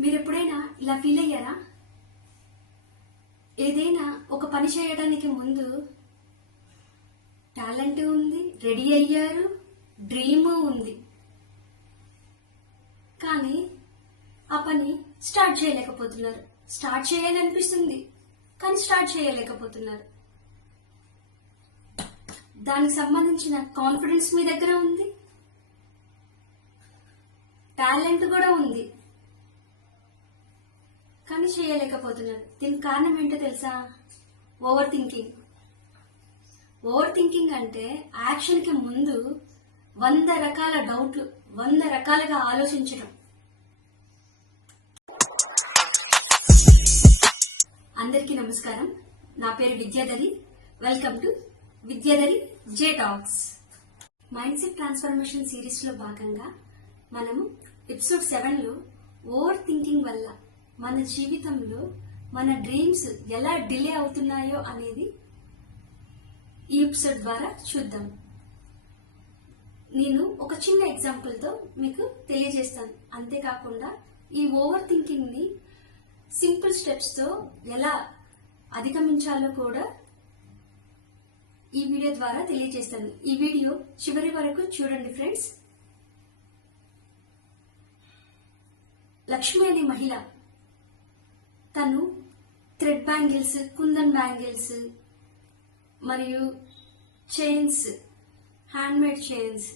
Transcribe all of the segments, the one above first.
మీరు ఎప్పుడైనా ఇలా ఫీల్ అయ్యారా? ఏదైనా ఒక పని చేయడానికి ముందు టాలెంట్ ఉంది, రెడీ అయ్యారు, డ్రీమ్ ఉంది, కానీ ఆ పని స్టార్ట్ చేయలేకపోతున్నారు. స్టార్ట్ చేయాలనిపిస్తుంది కానీ స్టార్ట్ చేయలేకపోతున్నారు. దానికి సంబంధించిన కాన్ఫిడెన్స్ మీ దగ్గర ఉంది, టాలెంట్ కూడా ఉంది, కానీ చేయలేకపోతున్నారు. దీనికి కారణం ఏంటో తెలుసా? Over thinking. ఓవర్ థింకింగ్ అంటే యాక్షన్కి ముందు 100 రకాల డౌట్లు, 100 రకాలుగా ఆలోచించడం. అందరికీ నమస్కారం. నా పేరు Vidyadhari. Welcome to Vidyadhari J talks. Mind set transformation series లో భాగంగా మనము ఎపిసోడ్ 7లో ఓవర్ థింకింగ్ వల్ల మన జీవితంలో మన డ్రీమ్స్ ఎలా డిలే అవుతున్నాయో అనేది ఈ ఎపిసోడ్ ద్వారా చూద్దాం. నేను ఒక చిన్న ఎగ్జాంపుల్తో మీకు తెలియజేస్తాను. అంతేకాకుండా ఈ ఓవర్ థింకింగ్ ని సింపుల్ స్టెప్స్ తో ఎలా అధిగమించాలో కూడా ఈ వీడియో ద్వారా తెలియజేస్తాను. ఈ వీడియో చివరి వరకు చూడండి ఫ్రెండ్స్. లక్ష్మి అనే మహిళ తను థ్రెడ్ బ్యాంగిల్స్, కుందన్ బ్యాంగిల్స్ మరియు చైన్స్, హ్యాండ్మేడ్ చైన్స్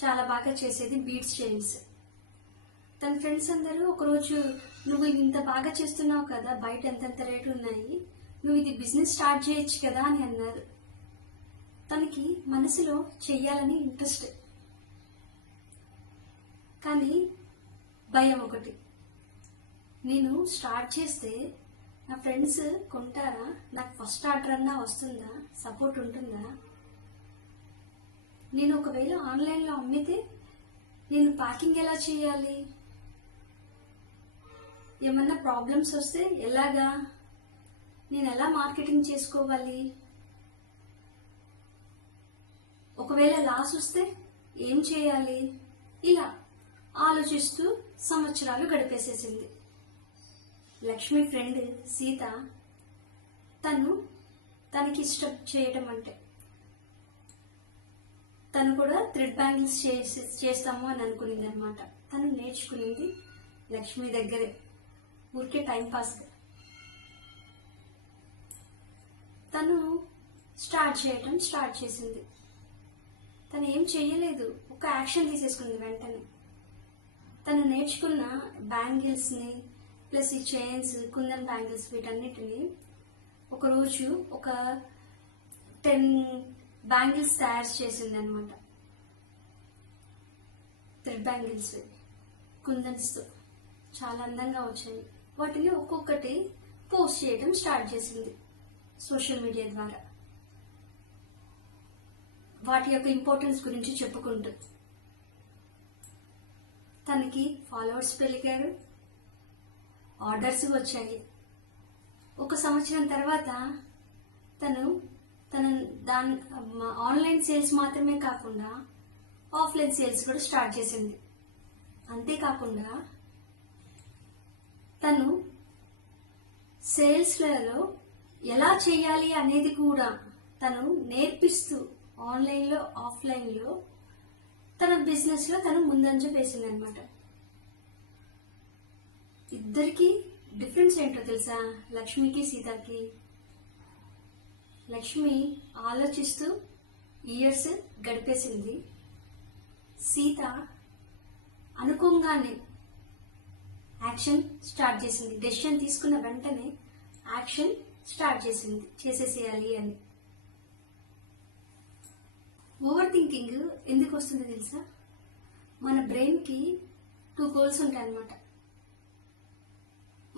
చాలా బాగా చేసేది. Beads chains. తన ఫ్రెండ్స్ అందరూ ఒకరోజు, నువ్వు ఇది ఇంత బాగా చేస్తున్నావు కదా, బయట ఎంతెంత రేట్లు ఉన్నాయి, నువ్వు ఇది బిజినెస్ స్టార్ట్ చేయొచ్చు కదా అని అన్నారు. తనకి మనసులో చెయ్యాలని ఇంట్రెస్ట్, కానీ భయం ఒకటి. నేను స్టార్ట్ చేస్తే నా ఫ్రెండ్స్ కొంటారా, నాకు ఫస్ట్ ఆర్డర్ అన్నా వస్తుందా, సపోర్ట్ ఉంటుందా, నేను ఒకవేళ ఆన్లైన్లో అమ్మితే నేను ప్యాకింగ్ ఎలా చేయాలి, ఏమన్నా ప్రాబ్లమ్స్ వస్తే ఎలాగా, నేను ఎలా మార్కెటింగ్ చేసుకోవాలి, ఒకవేళ లాస్ వస్తే ఏం చేయాలి, ఇలా ఆలోచిస్తూ సంవత్సరాలు గడిపేసేసింది. లక్ష్మి ఫ్రెండ్ సీత తనకి ఇష్టం చేయటం అంటే, తను కూడా థ్రెడ్ బ్యాంగిల్స్ చేస్తాము అని అనుకునింది అనమాట. తను నేర్చుకునింది లక్ష్మి దగ్గరే, ఊరికే టైం పాస్. తను స్టార్ట్ చేసింది. తను ఏం చేయలేదు, ఒక యాక్షన్ తీసేసుకుంది వెంటనే. తను నేర్చుకున్న బ్యాంగిల్స్ ని ప్లస్ ఈ చైన్స్, కుందన్ బ్యాంగిల్స్, వీటన్నిటిని ఒకరోజు ఒక 10 బ్యాంగిల్స్ తయారు చేసింది అనమాట. థ్రెడ్ బ్యాంగిల్స్ కుందన్స్ తో చాలా అందంగా వచ్చాయి. వాటిని ఒక్కొక్కటి పోస్ట్ చేయడం స్టార్ట్ చేసింది సోషల్ మీడియా ద్వారా. వాటి యొక్క ఇంపార్టెన్స్ గురించి చెప్పుకుంటూ తనకి ఫాలోవర్స్ పెరిగారు, ఆర్డర్స్ వచ్చాయి. ఒక సంవత్సరం తర్వాత తన ఆన్లైన్ సేల్స్ మాత్రమే కాకుండా ఆఫ్లైన్ సేల్స్ కూడా స్టార్ట్ చేసింది. అంతేకాకుండా తను సేల్స్లలో ఎలా చేయాలి అనేది కూడా తను నేర్పిస్తూ ఆన్లైన్లో ఆఫ్లైన్లో తన బిజినెస్ లో తను ముందంజ వేసింది అనమాట. ఇద్దరికి డిఫరెన్స్ ఏంటో తెలుసా? లక్ష్మికి సీతకి. లక్ష్మి ఆలోచిస్తూ ఇయర్స్ గడిపేసింది. సీత అనుకోగానే యాక్షన్ స్టార్ట్ చేసింది. డెసిషన్ తీసుకున్న వెంటనే యాక్షన్ స్టార్ట్ చేసింది, చేసేసేయాలి అని. ఓవర్ థింకింగ్ ఎందుకు వస్తుంది తెలుసా? మన బ్రెయిన్ కి 2 గోల్స్ ఉంటాయన్నమాట.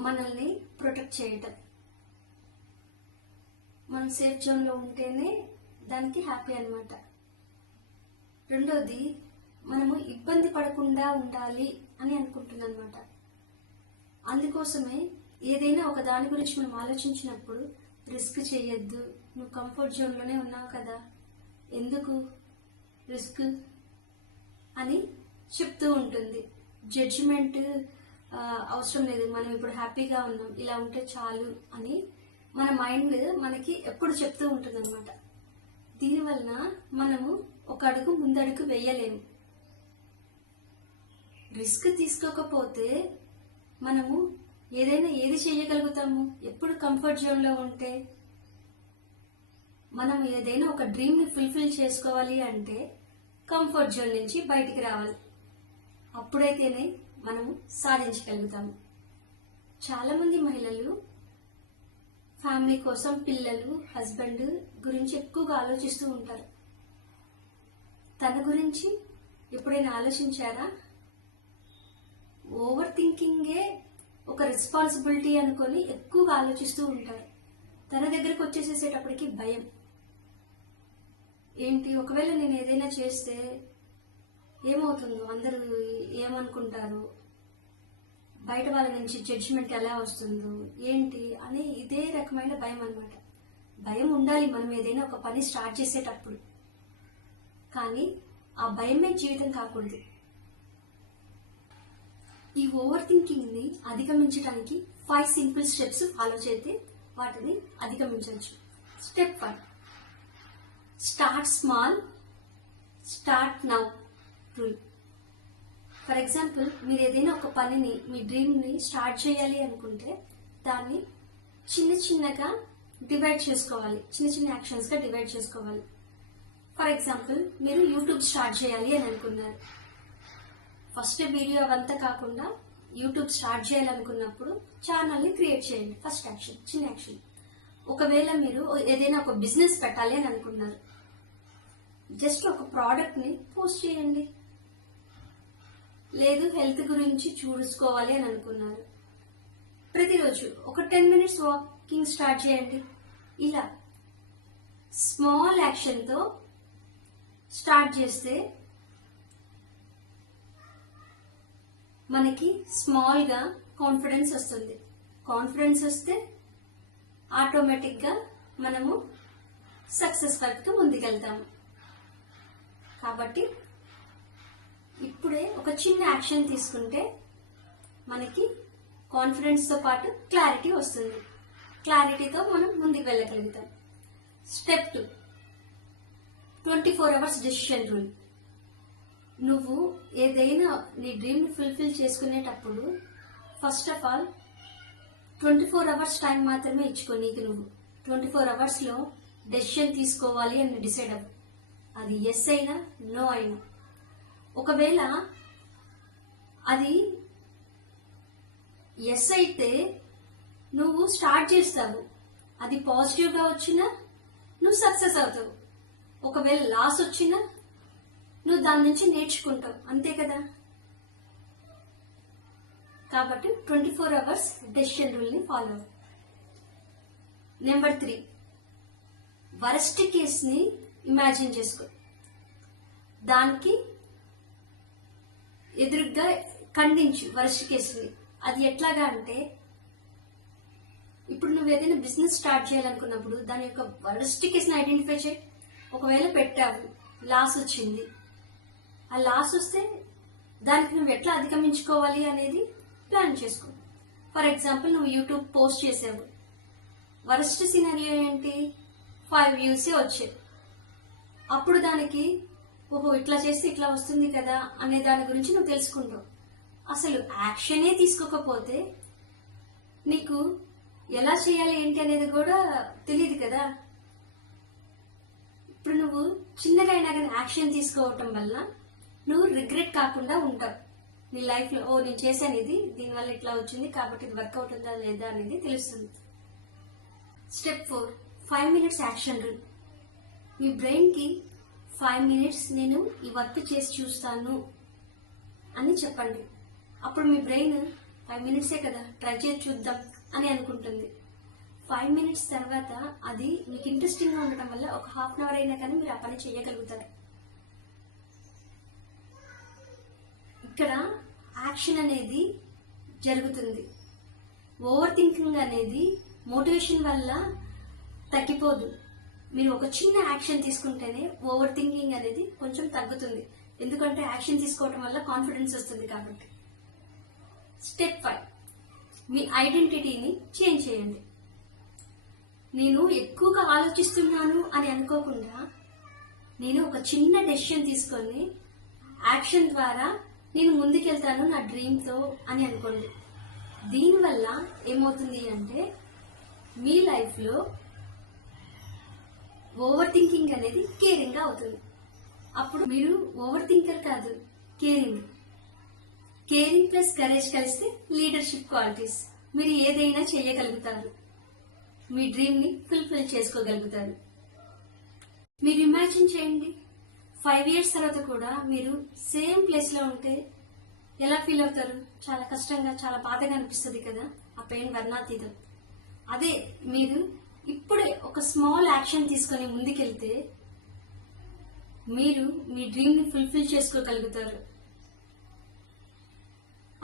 మనల్ని ప్రొటెక్ట్ చేయటం, మనం సేఫ్ జోన్ లో ఉంటేనే దానికి హ్యాపీ అన్నమాట. రెండోది, మనము ఇబ్బంది పడకుండా ఉండాలి అని అనుకుంటుంది అనమాట. అందుకోసమే ఏదైనా ఒక దాని గురించి మనం ఆలోచించినప్పుడు రిస్క్ చేయొద్దు, నువ్వు కంఫర్ట్ జోన్ లోనే ఉన్నావు కదా, ఎందుకు రిస్క్ అని చెప్తూ ఉంటుంది. జడ్జిమెంట్ అవసరం లేదు, మనం ఇప్పుడు హ్యాపీగా ఉన్నాం, ఇలా ఉంటే చాలు అని మన మైండ్ మనకి ఎప్పుడు చెప్తూ ఉంటుంది అనమాట. దీనివలన మనము ఒక అడుగు ముందడుగు వేయలేము. రిస్క్ తీసుకోకపోతే మనము ఏది చేయగలుగుతాము? ఎప్పుడు కంఫర్ట్ జోన్లో ఉంటే మనం ఏదైనా ఒక డ్రీమ్ని ఫుల్ఫిల్ చేసుకోవాలి అంటే కంఫర్ట్ జోన్ నుంచి బయటికి రావాలి. అప్పుడైతేనే మనము సాధించగలుగుతాము. చాలామంది మహిళలు ఫ్యామిలీ కోసం, పిల్లలు, హస్బెండ్ గురించి ఎక్కువగా ఆలోచిస్తూ ఉంటారు. తన గురించి ఎప్పుడైనా ఆలోచించారా? ఓవర్ థింకింగే ఒక రెస్పాన్సిబిలిటీ అనుకొని ఎక్కువగా ఆలోచిస్తూ ఉంటారు. తన దగ్గరకు వచ్చేసేటప్పటికి భయం. ఏంటి, ఒకవేళ నేను ఏదైనా చేస్తే ఏమవుతుందో, అందరూ ఏమనుకుంటారు, బయట వాళ్ళ నుంచి జడ్జిమెంట్ ఎలా వస్తుందో ఏంటి అని ఇదే రకమైన భయం అన్నమాట. భయం ఉండాలి మనం ఏదైనా ఒక పని స్టార్ట్ చేసేటప్పుడు, కానీ ఆ భయమే జీవితం కాకూడదు. ఈ ఓవర్ థింకింగ్ ని అధిగమించడానికి 5 సింపుల్ స్టెప్స్ ఫాలో చేస్తే వాటిని అధిగమించవచ్చు. Step 1, start small, start now rule. For example, మీరు ఏదైనా ఒక పనిని, మీ డ్రీమ్ని స్టార్ట్ చేయాలి అనుకుంటే దాన్ని చిన్నగా డివైడ్ చేసుకోవాలి, చిన్న యాక్షన్స్గా డివైడ్ చేసుకోవాలి. ఫర్ ఎగ్జాంపుల్, మీరు యూట్యూబ్ స్టార్ట్ చేయాలి అని అనుకున్నారు. ఫస్ట్ వీడియో అవంతా కాకుండా యూట్యూబ్ స్టార్ట్ చేయాలనుకున్నప్పుడు ఛానల్ని క్రియేట్ చేయండి. ఫస్ట్ యాక్షన్, చిన్న యాక్షన్. ఒకవేళ మీరు ఏదైనా ఒక బిజినెస్ పెట్టాలి అని అనుకున్నారు, జస్ట్ ఒక ప్రోడక్ట్ని పోస్ట్ చేయండి. లేదు, హెల్త్ గురించి చూసుకోవాలి అని అనుకున్నారు, ప్రతిరోజు ఒక 10 minutes వాకింగ్ స్టార్ట్ చేయండి. ఇలా స్మాల్ యాక్షన్తో స్టార్ట్ చేస్తే మనకి స్మాల్గా కాన్ఫిడెన్స్ వస్తుంది. కాన్ఫిడెన్స్ వస్తే ఆటోమేటిక్గా మనము సక్సెస్ వైపుకి ముందుకెళ్తాము. కాబట్టి ఇప్పుడే ఒక చిన్న యాక్షన్ తీసుకుంటే మనకి కాన్ఫిడెన్స్తో పాటు క్లారిటీ వస్తుంది. క్లారిటీతో మనం ముందుకు వెళ్ళగలుగుతాం. Step 2, 24 hours decision rule. నువ్వు ఏదైనా నీ డ్రీమ్ని ఫుల్ఫిల్ చేసుకునేటప్పుడు first of all 24 hours time మాత్రమే ఇచ్చుకో. నీకు నువ్వు 24 hoursలో డెసిషన్ తీసుకోవాలి అని డిసైడ్ అవ్వు. అది ఎస్ అయినా నో అయినా. ఒకవేళ అది ఎస్ అయితే నువ్వు స్టార్ట్ చేస్తావు, అది పాజిటివ్గా వచ్చినా నువ్వు సక్సెస్ అవుతావు. ఒకవేళ లాస్ వచ్చినా నువ్వు దాని నుంచి నేర్చుకుంటావు, అంతే కదా. కాబట్టి 24 hours డెసిషన్ రూల్ని ఫాలో అవ్వు. నెంబర్ 3, వరస్ట్ కేస్ని ఇమాజిన్ చేసుకో. దానికి ఎదురుగా ఖండించు వరస్ట్ కేసుని. అది ఎట్లాగా అంటే, ఇప్పుడు నువ్వు ఏదైనా బిజినెస్ స్టార్ట్ చేయాలనుకున్నప్పుడు దాని యొక్క వరస్ట్ కేసుని ఐడెంటిఫై చేయి. ఒకవేళ పెట్టావు, లాస్ వచ్చింది, ఆ లాస్ వస్తే దానికి నువ్వు ఎట్లా అధిగమించుకోవాలి అనేది ప్లాన్ చేసుకో. ఫర్ ఎగ్జాంపుల్, నువ్వు యూట్యూబ్ పోస్ట్ చేసావు, వరస్ట్ సినారియో ఏంటి, 5 views వచ్చాయి. అప్పుడు దానికి ఓహో ఇట్లా చేస్తే ఇట్లా వస్తుంది కదా అనే దాని గురించి నువ్వు తెలుసుకుంటావు. అసలు యాక్షనే తీసుకోకపోతే నీకు ఎలా చేయాలి ఏంటి అనేది కూడా తెలియదు కదా. ఇప్పుడు నువ్వు చిన్నగా అయినా కానీ యాక్షన్ తీసుకోవటం వల్ల నువ్వు రిగ్రెట్ కాకుండా ఉంటావు. నీ లైఫ్లో ఓ నేను చేశాను ఇది, దీనివల్ల ఇట్లా వచ్చింది కాబట్టి ఇది వర్క్ అవుతుందా లేదా అనేది తెలుస్తుంది. Step 4, 5 minutes action rule. మీ బ్రెయిన్కి 5 minutes నేను ఈ వర్క్ చేసి చూస్తాను అని చెప్పండి. అప్పుడు మీ బ్రెయిన్ 5 minutes కదా, ట్రై చేసి చూద్దాం అని అనుకుంటుంది. 5 minutes తర్వాత అది మీకు ఇంట్రెస్టింగ్గా ఉండటం వల్ల ఒక 1/2 hour అయినా కానీ మీరు ఆ పని చేయగలుగుతారు. ఇక్కడ యాక్షన్ అనేది జరుగుతుంది. ఓవర్ థింకింగ్ అనేది మోటివేషన్ వల్ల తగ్గిపోదు. మీరు ఒక చిన్న యాక్షన్ తీసుకుంటేనే ఓవర్ థింకింగ్ అనేది కొంచెం తగ్గుతుంది. ఎందుకంటే యాక్షన్ తీసుకోవటం వల్ల కాన్ఫిడెన్స్ వస్తుంది కాబట్టి. స్టెప్ 5, మీ ఐడెంటిటీని చేంజ్ చేయండి. నేను ఎక్కువగా ఆలోచిస్తున్నాను అని అనుకోకుండా నేను ఒక చిన్న డెసిషన్ తీసుకొని యాక్షన్ ద్వారా నేను ముందుకెళ్తాను నా డ్రీమ్తో అని అనుకోండి. దీనివల్ల ఏమవుతుంది అంటే మీ లైఫ్లో ఓవర్ థింకింగ్ అనేది కేరింగ్గా అవుతుంది. అప్పుడు మీరు ఓవర్ థింకర్ కాదు, కేరింగ్. కేరింగ్ ప్లస్ కరేజ్ కలిస్తే లీడర్షిప్ క్వాలిటీస్. మీరు ఏదైనా చేయగలుగుతారు, మీ డ్రీమ్ని ఫుల్ఫిల్ చేసుకోగలుగుతారు. మీరు ఇమాజిన్ చేయండి, 5 years తర్వాత కూడా మీరు సేమ్ ప్లేస్లో ఉంటే ఎలా ఫీల్ అవుతారు? చాలా కష్టంగా, చాలా బాధగా అనిపిస్తుంది కదా. ఆ పెయిన్ వర్ణాతీతం. అదే మీరు ఇప్పుడే ఒక స్మాల్ యాక్షన్ తీసుకొని ముందుకెళ్తే మీరు మీ డ్రీమ్ని ఫుల్ఫిల్ చేసుకోగలుగుతారు.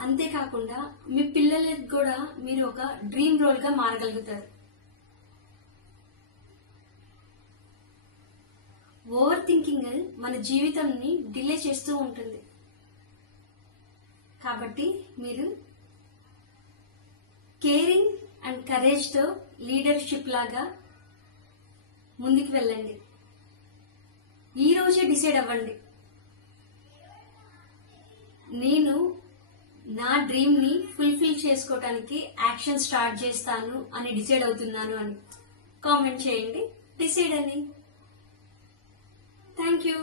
అంతేకాకుండా మీ పిల్లలకి కూడా మీరు ఒక డ్రీమ్ రోల్గా మారగలుగుతారు. ఓవర్ థింకింగ్ మన జీవితాన్ని డిలే చేస్తూ ఉంటుంది. కాబట్టి మీరు కేరింగ్ అండ్ కరేజ్తో లీడర్షిప్ లాగా ముందుకు వెళ్ళండి. ఈ రోజే డిసైడ్ అవ్వండి, నేను నా డ్రీమ్ని ఫుల్ఫిల్ చేసుకోవటానికి యాక్షన్ స్టార్ట్ చేస్తాను అని డిసైడ్ అవుతున్నాను అని కామెంట్ చేయండి. డిసైడ్ అని. Thank you.